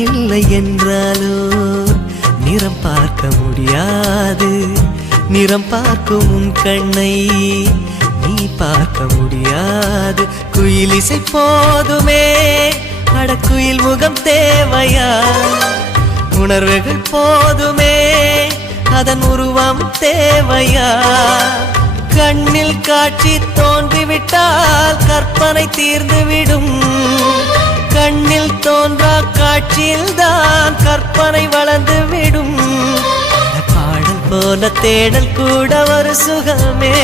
கண்ணில்லை என்றாலோ நிறம் பார்க்க முடியாது. நிறம் பார்க்கும் உன் கண்ணை நீ பார்க்க முடியாது. குயில் இசை போதுமே, அடக்குயில் முகம் தேவையா? உணர்வுகள் போதுமே, அதன் உருவம் தேவையா? கண்ணில் காட்சி தோன்றிவிட்டால் கற்பனை தீர்ந்துவிடும். கண்ணில் தோன்றா காட்சியில் தான் கற்பனை வளர்ந்துவிடும். பாடல் போல தேடல் கூட ஒரு சுகமே.